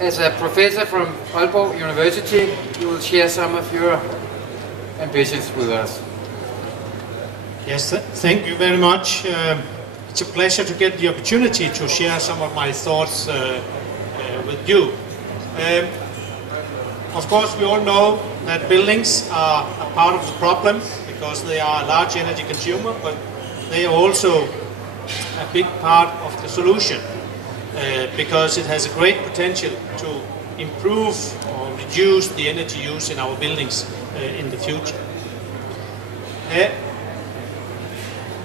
as a professor from Aalborg University, you will share some of your ambitions with us. Yes, thank you very much. It's a pleasure to get the opportunity to share some of my thoughts with you. Of course, we all know that buildings are a part of the problem because they are a large energy consumer, but they are also a big part of the solution because it has a great potential to improve or reduce the energy use in our buildings in the future.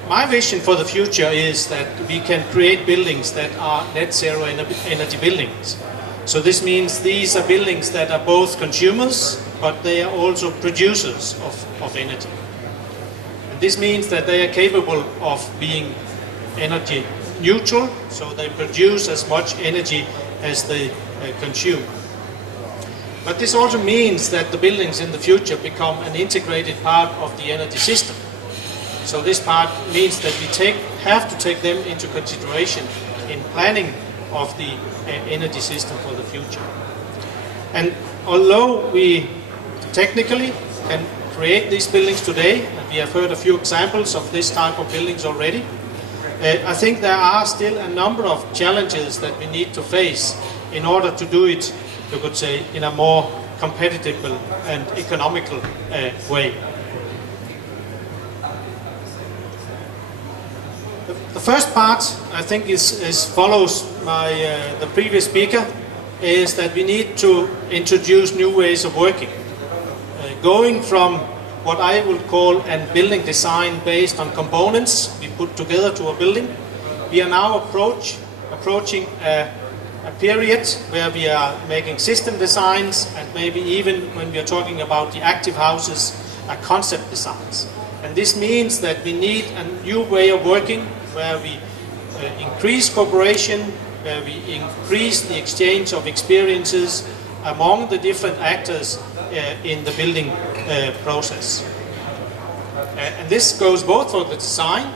My vision for the future is that we can create buildings that are net zero energy buildings. So this means these are buildings that are both consumers, but they are also producers of energy. And this means that they are capable of being energy neutral, so they produce as much energy as they consume. But this also means that the buildings in the future become an integrated part of the energy system. So this part means that we have to take them into consideration in planning of the energy system for the future. And although we technically can create these buildings today, and we have heard a few examples of this type of buildings already, I think there are still a number of challenges that we need to face in order to do it, you could say, in a more competitive and economical way. The first part, I think, follows the previous speaker, is that we need to introduce new ways of working. Going from what I would call a building design based on components we put together to a building, we are now approaching a period where we are making system designs, and maybe even when we are talking about the active houses, concept designs. And this means that we need a new way of working where we increase cooperation, where we increase the exchange of experiences among the different actors in the building process. And this goes both for the design,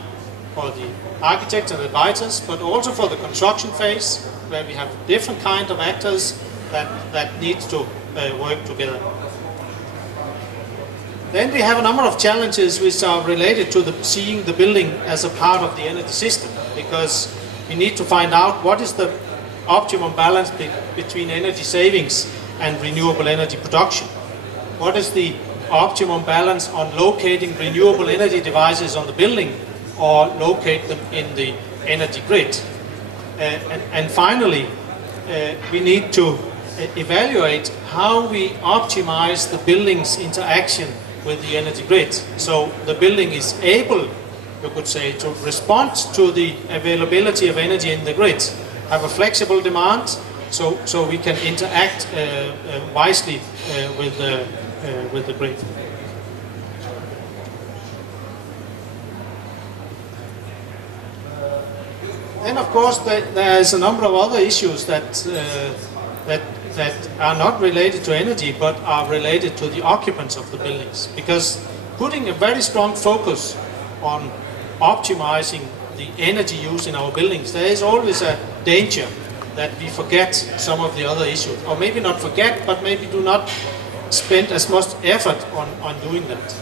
for the architects and advisors, but also for the construction phase, where we have different kind of actors that need to work together. Then we have a number of challenges which are related to seeing the building as a part of the energy system, because we need to find out what is the optimum balance between energy savings and renewable energy production. What is the optimum balance on locating renewable energy devices on the building or locate them in the energy grid? And finally, we need to evaluate how we optimize the building's interaction with the energy grid. So the building is able, you could say, to respond to the availability of energy in the grid, have a flexible demand, so we can interact wisely with the grid. Then, of course, there is a number of other issues that are not related to energy, but are related to the occupants of the buildings. Because putting a very strong focus on optimizing the energy use in our buildings, there is always a danger that we forget some of the other issues. Or maybe not forget, but maybe do not spend as much effort on doing that.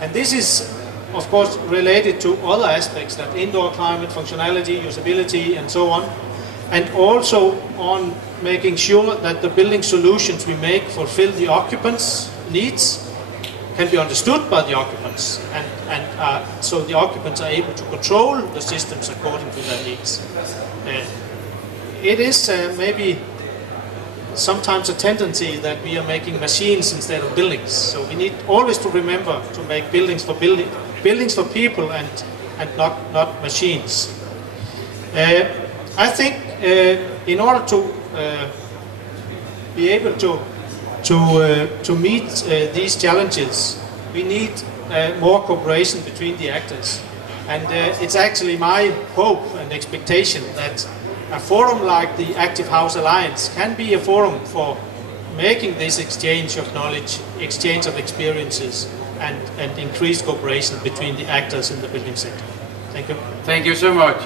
And this is, of course, related to other aspects, that indoor climate, functionality, usability, and so on. And also on making sure that the building solutions we make fulfill the occupants' needs, can be understood by the occupants, and so the occupants are able to control the systems according to their needs. It is maybe sometimes a tendency that we are making machines instead of buildings. So we need always to remember to make buildings for people and not machines. I think in order to be able to meet these challenges, we need more cooperation between the actors. And it's actually my hope and expectation that a forum like the Active House Alliance can be a forum for making this exchange of knowledge, exchange of experiences, and increased cooperation between the actors in the building sector. Thank you. Thank you so much.